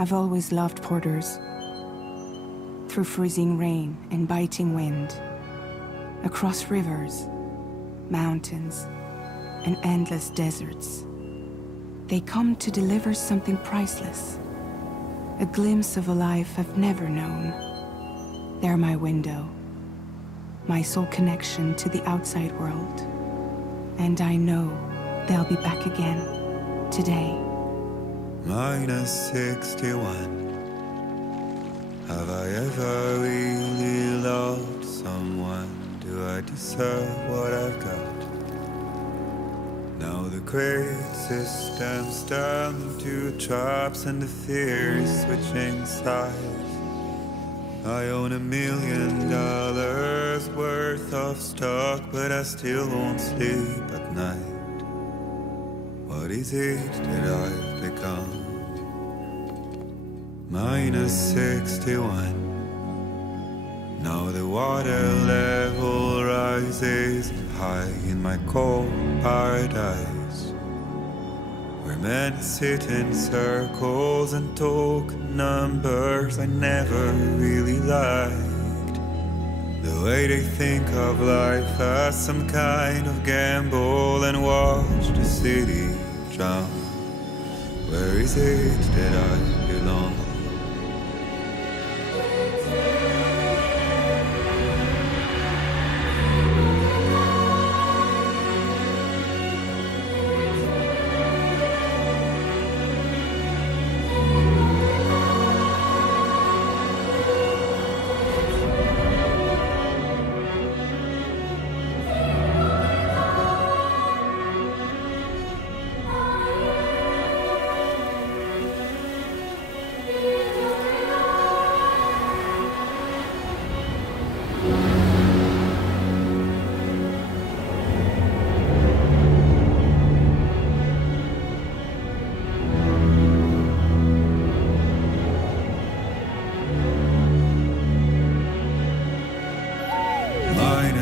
I've always loved porters. Through freezing rain and biting wind, across rivers, mountains, and endless deserts, they come to deliver something priceless, a glimpse of a life I've never known. They're my window, my sole connection to the outside world. And I know they'll be back again, today. -61. Have I ever really loved someone? Do I deserve what I've got? Now the great system's turned into traps and the fear is switching sides. I own $1 million worth of stock, but I still won't sleep at night. What is it that I've become? -61. Now the water level rises high in my cold paradise, where men sit in circles and talk numbers I never really liked. The way they think of life as some kind of gamble and watch the city drown. Where is it that I belong?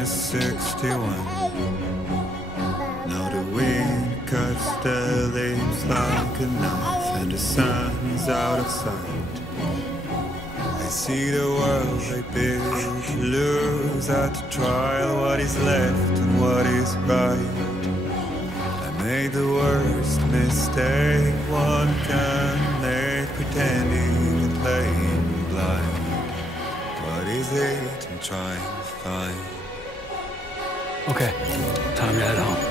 -61. Now the wind cuts the leaves like a knife, and the sun's out of sight. I see the world I built lose at the trial, what is left and what is right. I made the worst mistake one can make, pretending and playing blind. What is it I'm trying to find? Okay, time to head home.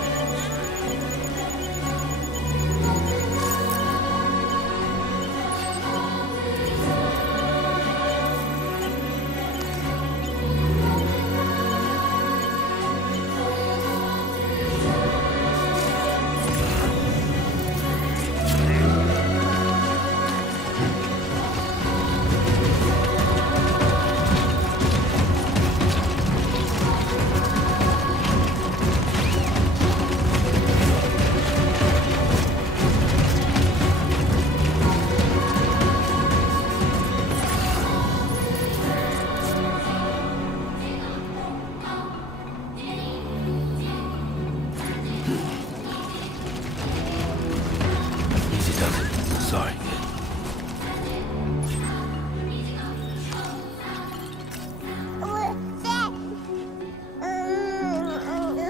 Sorry, kid.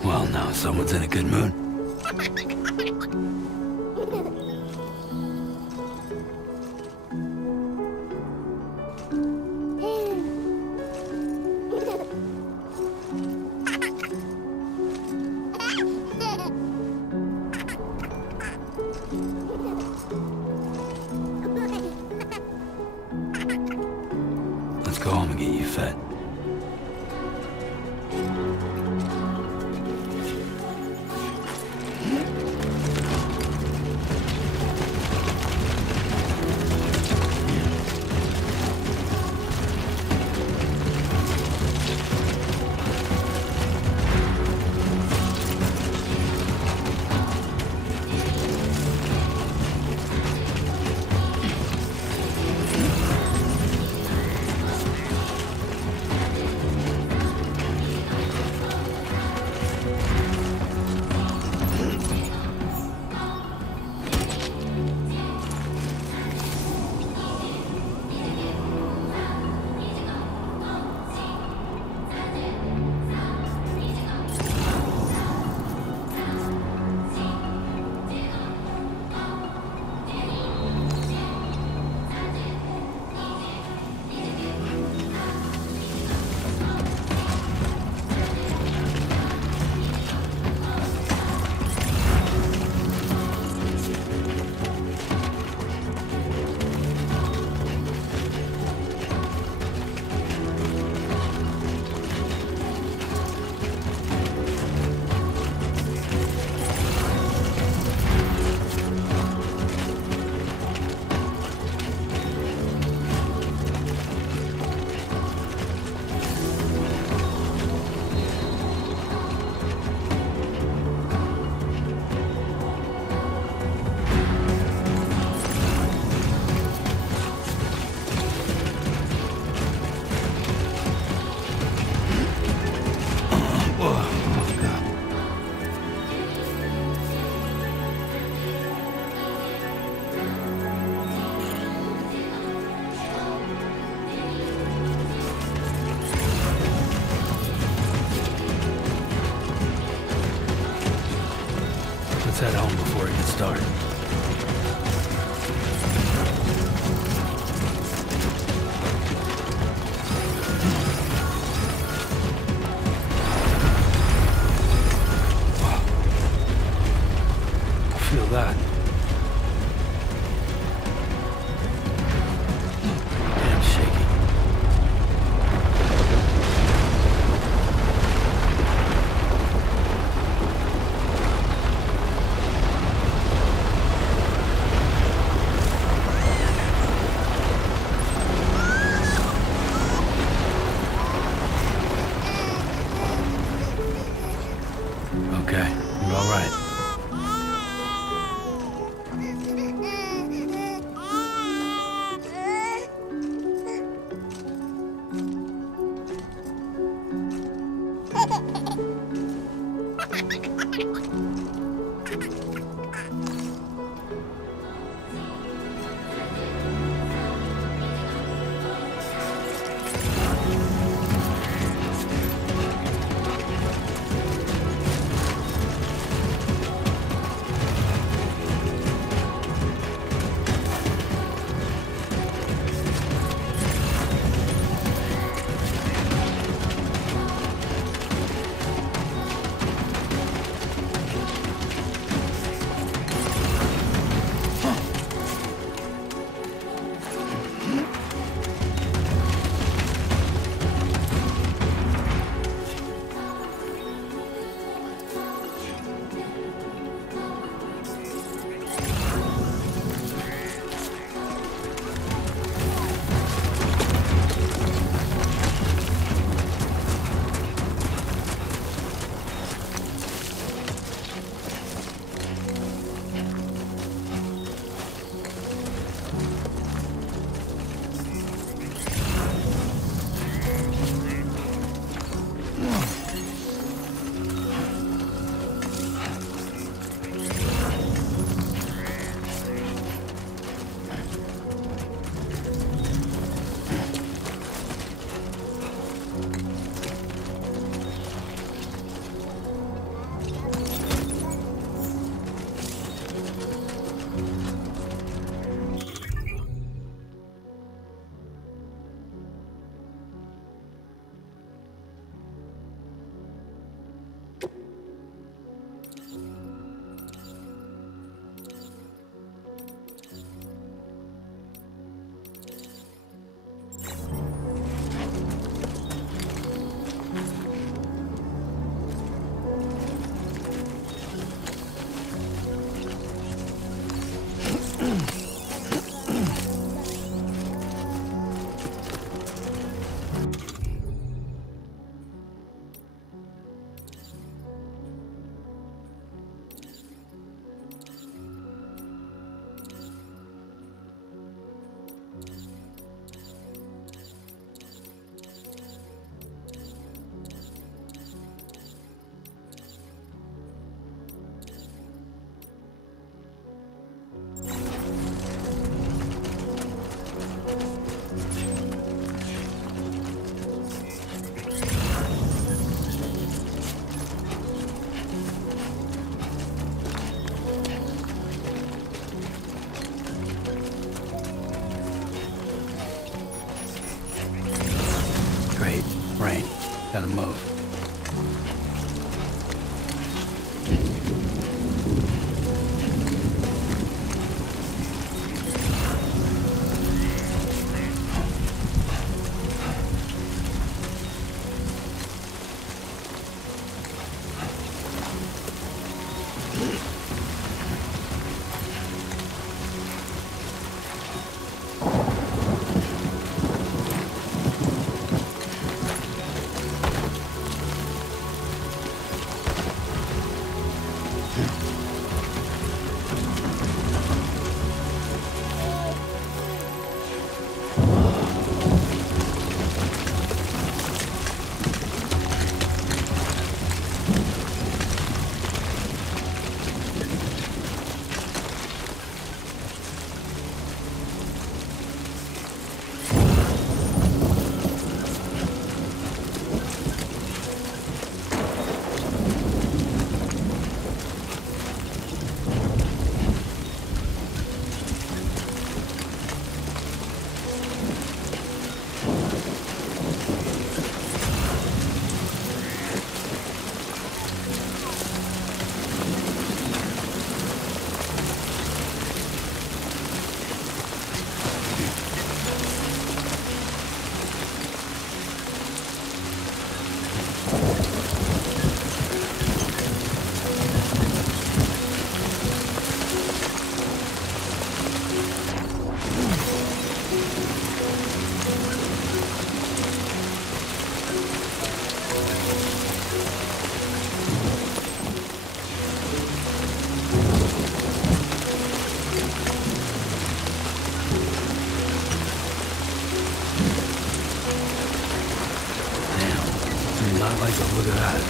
Well, now someone's in a good mood. Let's go home and get you fed. start. Feel that. Damn shaky. Okay, you're all right. Gotta move. like the look of that.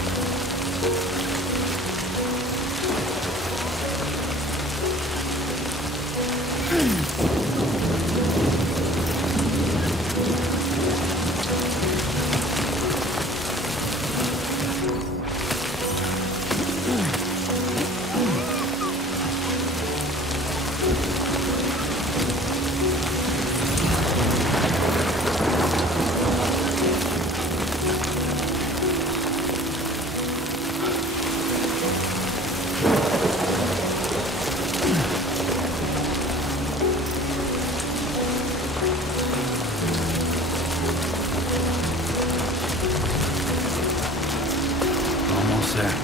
Almost there.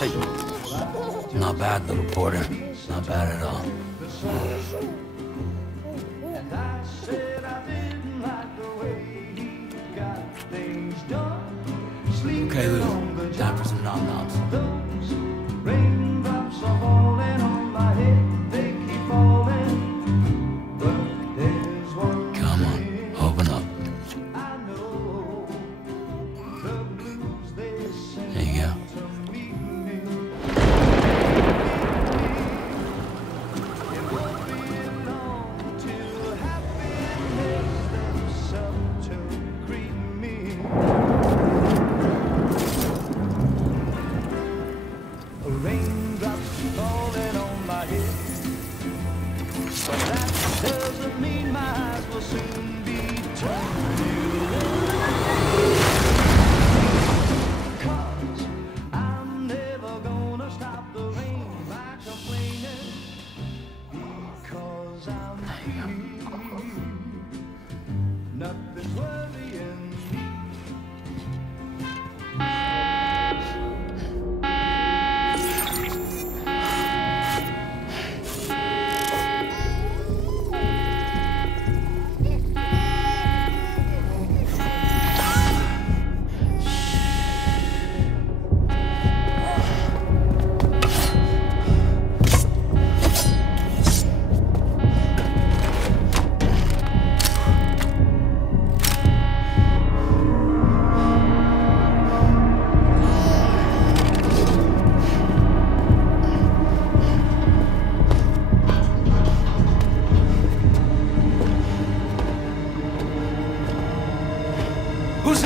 Hey. Not bad, little porter. Not bad at all. Okay, Lou. Time for some nom-noms. Come on, open up. There you go.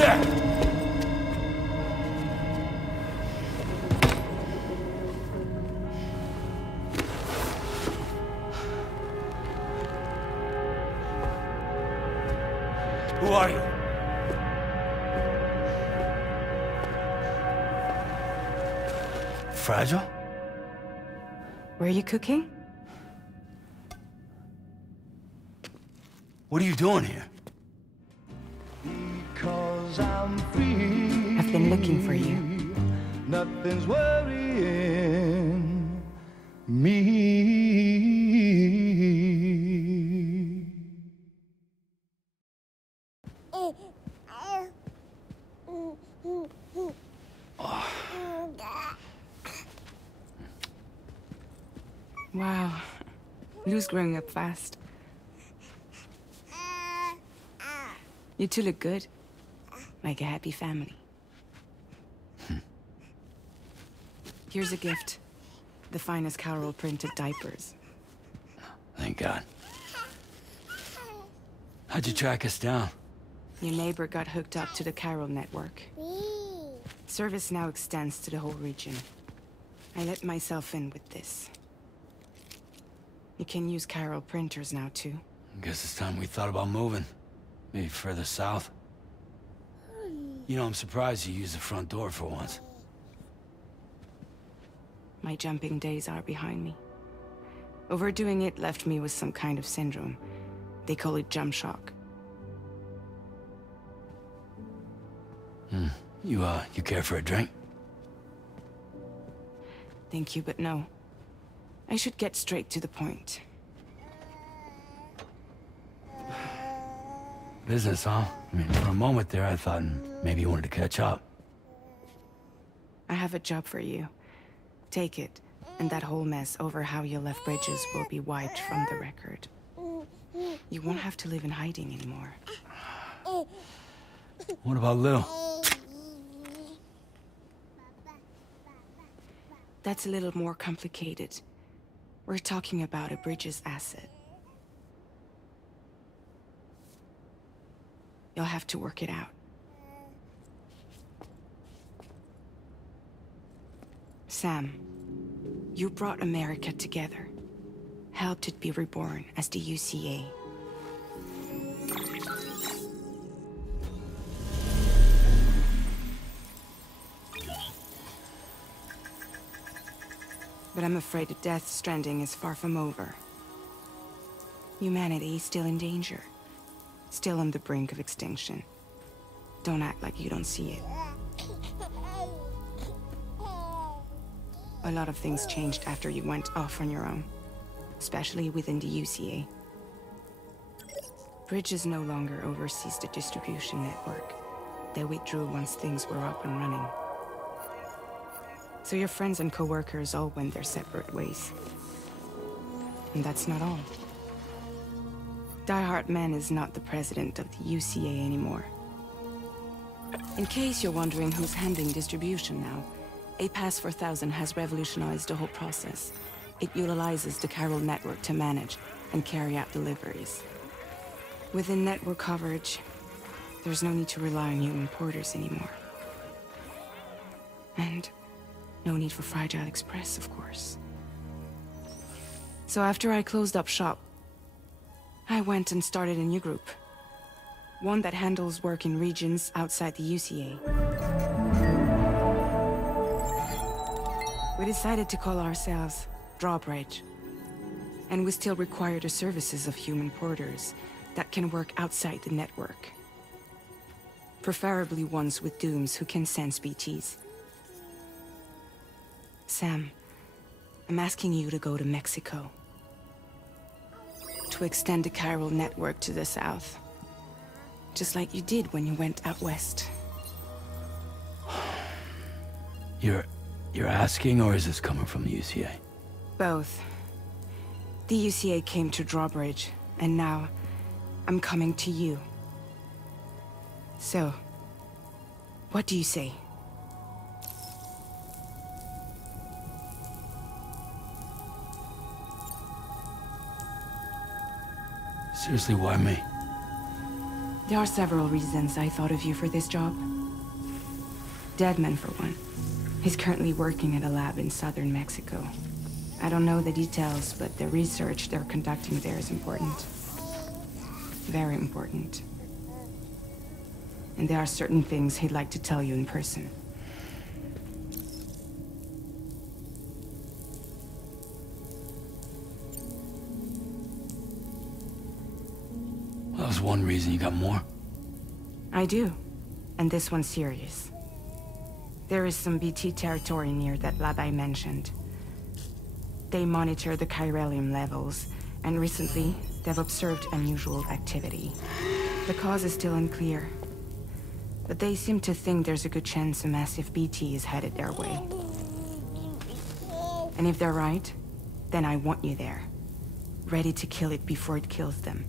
there! Who are you? Fragile? Were you cooking? What are you doing here? Because I'm free. I've been looking for you. Nothing's worrying me. Wow. Lou's growing up fast. You two look good. Like a happy family. Here's a gift. The finest Carol printed diapers. Thank God. How'd you track us down? Your neighbor got hooked up to the Carol network. Service now extends to the whole region. I let myself in with this. You can use Carol printers now, too. Guess it's time we thought about moving. Maybe further south. You know, I'm surprised you used the front door for once. My jumping days are behind me. Overdoing it left me with some kind of syndrome. They call it jump shock. You care for a drink? Thank you, but no. I should get straight to the point. Business, huh? I mean, for a moment there, I thought maybe you wanted to catch up. I have a job for you. Take it, and that whole mess over how you left Bridges will be wiped from the record. You won't have to live in hiding anymore. What about Lou? That's a little more complicated. We're talking about a Bridges asset. You'll have to work it out. Sam, you brought America together. Helped it be reborn as the UCA. But I'm afraid the death Stranding is far from over. Humanity is still in danger. Still on the brink of extinction. Don't act like you don't see it. A lot of things changed after you went off on your own. Especially within the UCA. Bridges no longer oversees the distribution network. They withdrew once things were up and running. So your friends and co-workers all went their separate ways. And that's not all. Die Hard Man is not the president of the UCA anymore. In case you're wondering who's handling distribution now, A Pass 4000 has revolutionized the whole process. It utilizes the Carol network to manage and carry out deliveries. Within network coverage, there's no need to rely on human porters anymore. And no need for Fragile Express, of course. So after I closed up shop, I went and started a new group. One that handles work in regions outside the UCA. We decided to call ourselves Drawbridge. And we still require the services of human porters that can work outside the network. Preferably ones with dooms who can sense BTs. Sam, I'm asking you to go to Mexico. To extend the Carol network to the south. Just like you did when you went out west. You're asking, or is this coming from the UCA? Both. The UCA came to Drawbridge, and now I'm coming to you. So, what do you say? Seriously, why me? There are several reasons I thought of you for this job. Deadman, for one. He's currently working at a lab in southern Mexico. I don't know the details, but the research they're conducting there is important. Very important. And there are certain things he'd like to tell you in person. That was one reason. You got more? I do. And this one's serious. There is some BT territory near that lab I mentioned. They monitor the chiralium levels, and recently, they've observed unusual activity. The cause is still unclear, but they seem to think there's a good chance a massive BT is headed their way. And if they're right, then I want you there, ready to kill it before it kills them.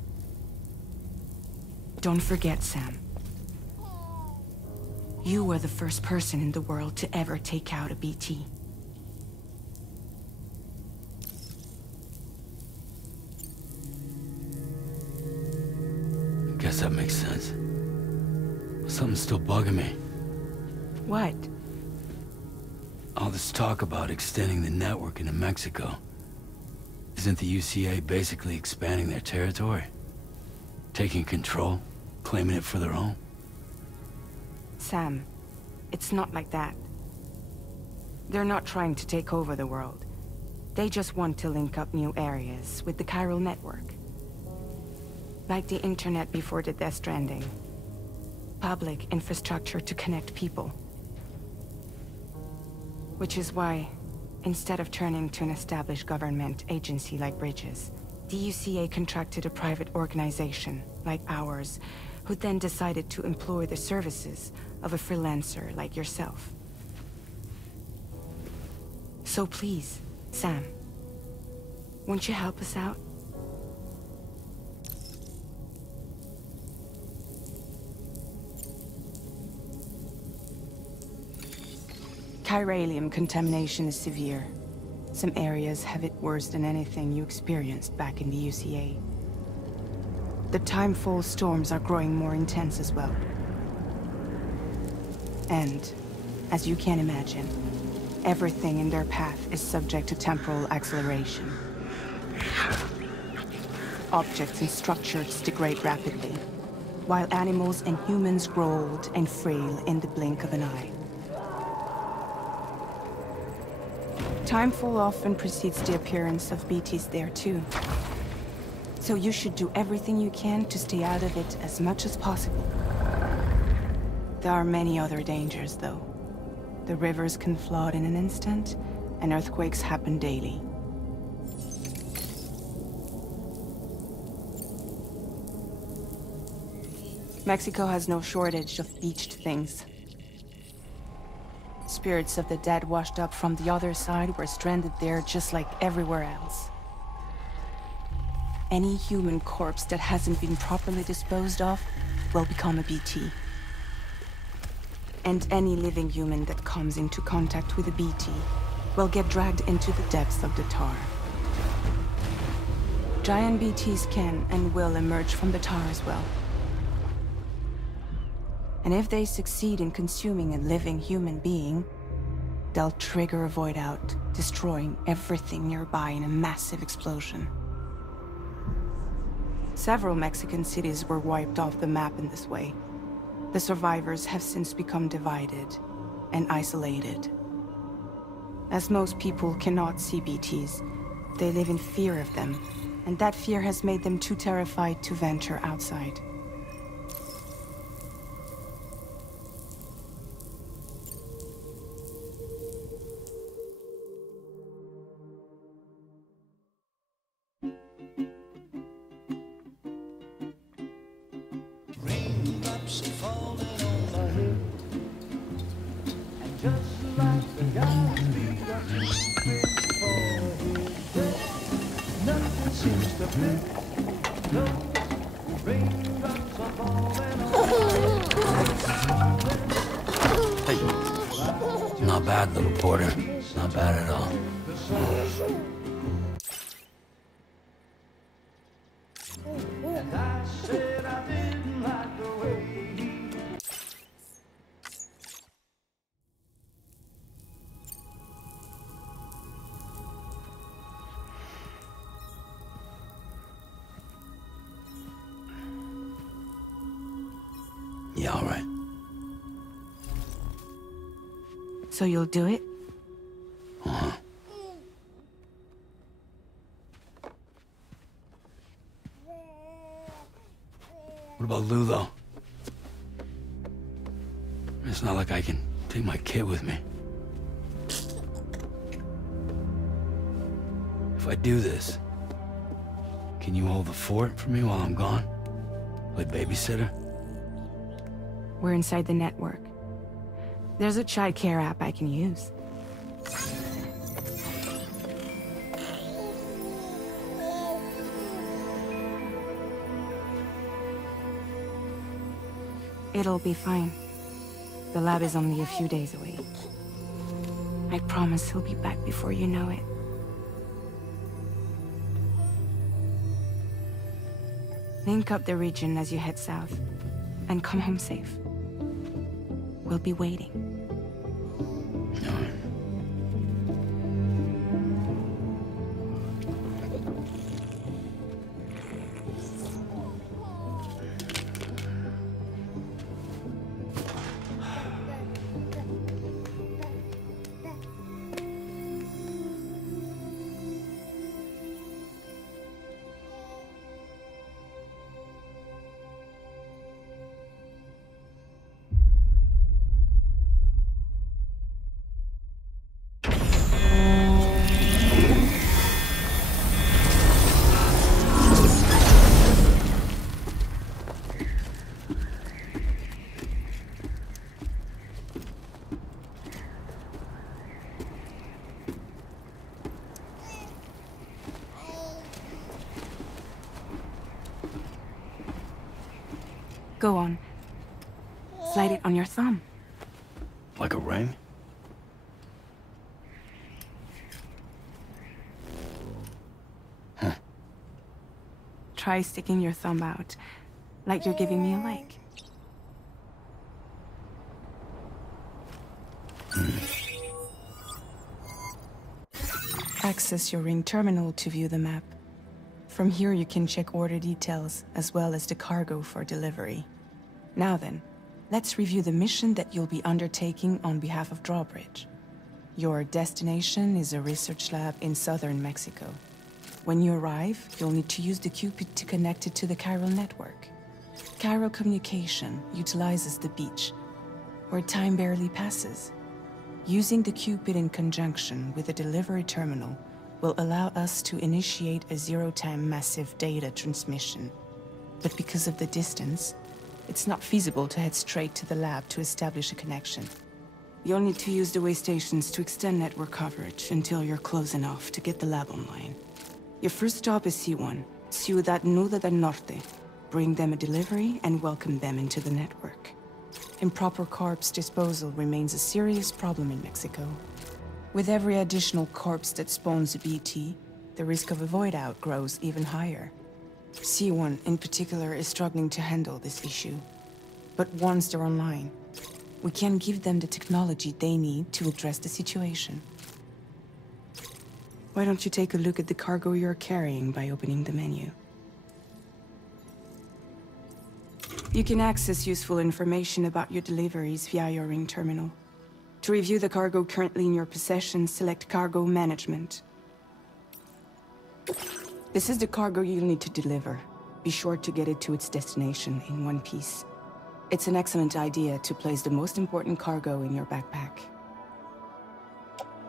Don't forget, Sam. You were the first person in the world to ever take out a BT. Guess that makes sense. Something's still bugging me. What? All this talk about extending the network into Mexico. Isn't the UCA basically expanding their territory? Taking control? Claiming it for their own? Sam, it's not like that. They're not trying to take over the world. They just want to link up new areas with the chiral network. Like the internet before the Death Stranding. Public infrastructure to connect people. Which is why, instead of turning to an established government agency like Bridges, the UCA contracted a private organization, like ours, who then decided to employ the services of a freelancer like yourself. So please, Sam, won't you help us out? Chiralium contamination is severe. Some areas have it worse than anything you experienced back in the UCA. The timefall storms are growing more intense as well. And, as you can imagine, everything in their path is subject to temporal acceleration. Objects and structures degrade rapidly, while animals and humans grow old and frail in the blink of an eye. Timefall often precedes the appearance of BTs there too. So you should do everything you can to stay out of it as much as possible. There are many other dangers, though. The rivers can flood in an instant, and earthquakes happen daily. Mexico has no shortage of beached things. Spirits of the dead washed up from the other side were stranded there just like everywhere else. Any human corpse that hasn't been properly disposed of will become a BT. And any living human that comes into contact with a BT will get dragged into the depths of the tar. Giant BTs can and will emerge from the tar as well. And if they succeed in consuming a living human being, they'll trigger a void out, destroying everything nearby in a massive explosion. Several Mexican cities were wiped off the map in this way. The survivors have since become divided and isolated. As most people cannot see BTs, they live in fear of them, and that fear has made them too terrified to venture outside. Not bad, little porter. Not bad at all. So you'll do it? Uh-huh. What about Lou, though? It's not like I can take my kid with me. If I do this, can you hold the fort for me while I'm gone? Play babysitter? We're inside the network. There's a child care app I can use. It'll be fine. The lab is only a few days away. I promise he'll be back before you know it. Link up the region as you head south, and come home safe. We'll be waiting. All right. Go on. Slide it on your thumb. Like a ring? Huh. Try sticking your thumb out, like you're giving me a like. Access your ring terminal to view the map. From here you can check order details, as well as the cargo for delivery. Now then, let's review the mission that you'll be undertaking on behalf of Drawbridge. Your destination is a research lab in southern Mexico. When you arrive, you'll need to use the Cupid to connect it to the chiral network. Chiral communication utilizes the beach, where time barely passes. Using the Cupid in conjunction with a delivery terminal will allow us to initiate a zero-time massive data transmission. But because of the distance, it's not feasible to head straight to the lab to establish a connection. You'll need to use the way stations to extend network coverage until you're close enough to get the lab online. Your first stop is C1, Ciudad Nuda del Norte. Bring them a delivery and welcome them into the network. Improper corpse disposal remains a serious problem in Mexico. With every additional corpse that spawns a BT, the risk of a void out grows even higher. C1 in particular is struggling to handle this issue. But once they're online, we can give them the technology they need to address the situation. Why don't you take a look at the cargo you're carrying by opening the menu? You can access useful information about your deliveries via your ring terminal. To review the cargo currently in your possession, select Cargo Management. This is the cargo you'll need to deliver. Be sure to get it to its destination in one piece. It's an excellent idea to place the most important cargo in your backpack.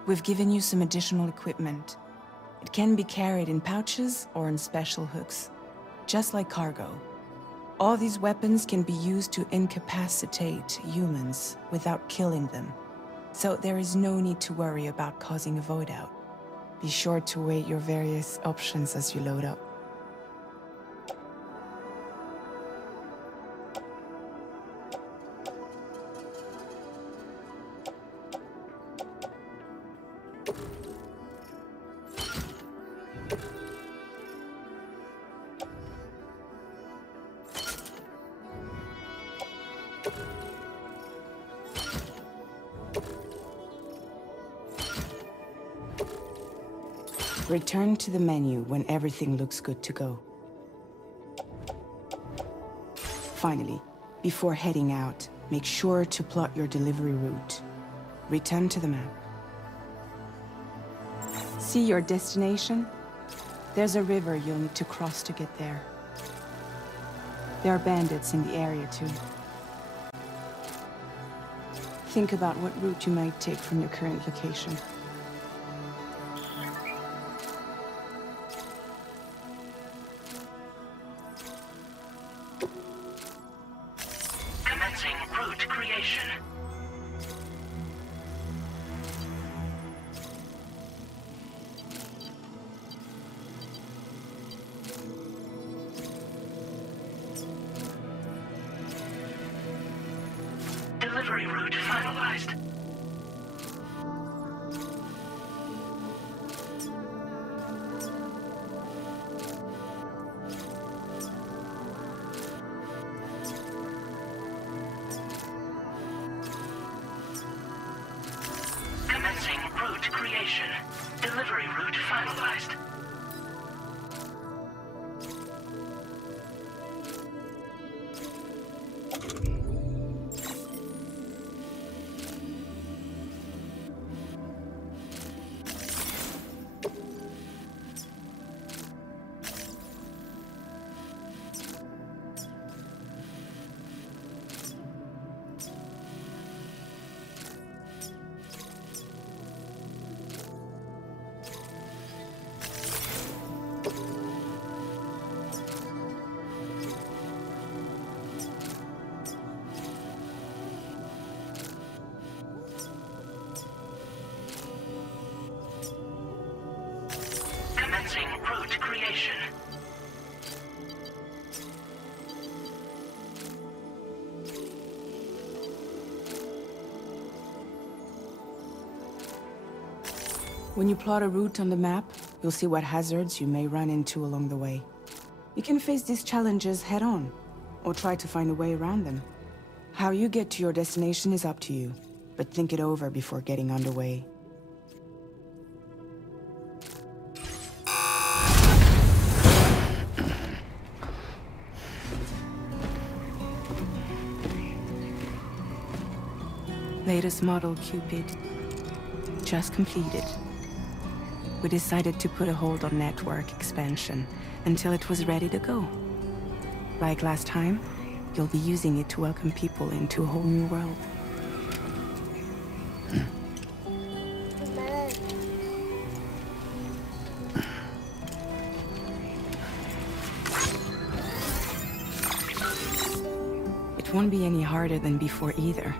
We've given you some additional equipment. It can be carried in pouches or in special hooks, just like cargo. All these weapons can be used to incapacitate humans without killing them, so there is no need to worry about causing a void out. Be sure to weigh your various options as you load up. Return to the menu when everything looks good to go. Finally, before heading out, make sure to plot your delivery route. Return to the map. See your destination? There's a river you'll need to cross to get there. There are bandits in the area too. Think about what route you might take from your current location. Commencing route creation. Delivery route finalized. Commencing route creation. Delivery route finalized. Commencing route creation. When you plot a route on the map, you'll see what hazards you may run into along the way. You can face these challenges head-on, or try to find a way around them. How you get to your destination is up to you, but think it over before getting underway. Latest model Cupid. Just completed. We decided to put a hold on network expansion until it was ready to go. Like last time, you'll be using it to welcome people into a whole new world. It won't be any harder than before either.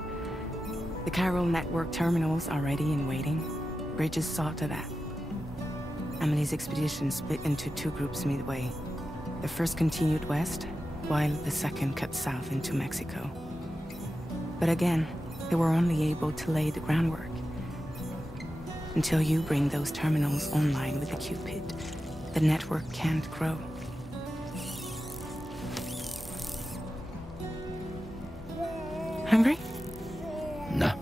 The Chiral network terminals are ready and waiting. Bridges saw to that. Emily's expedition split into two groups midway. The first continued west, while the second cut south into Mexico. But again, they were only able to lay the groundwork. Until you bring those terminals online with the Cupid, the network can't grow. Hungry? No.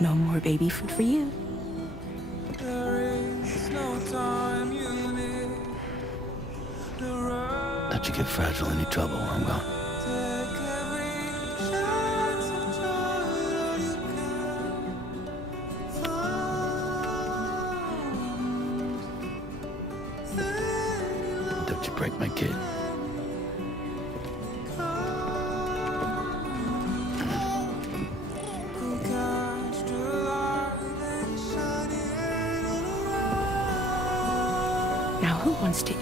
No more baby food for you. Let you get fragile any trouble while I'm gone. Don't you break my kid. Now who wants to eat?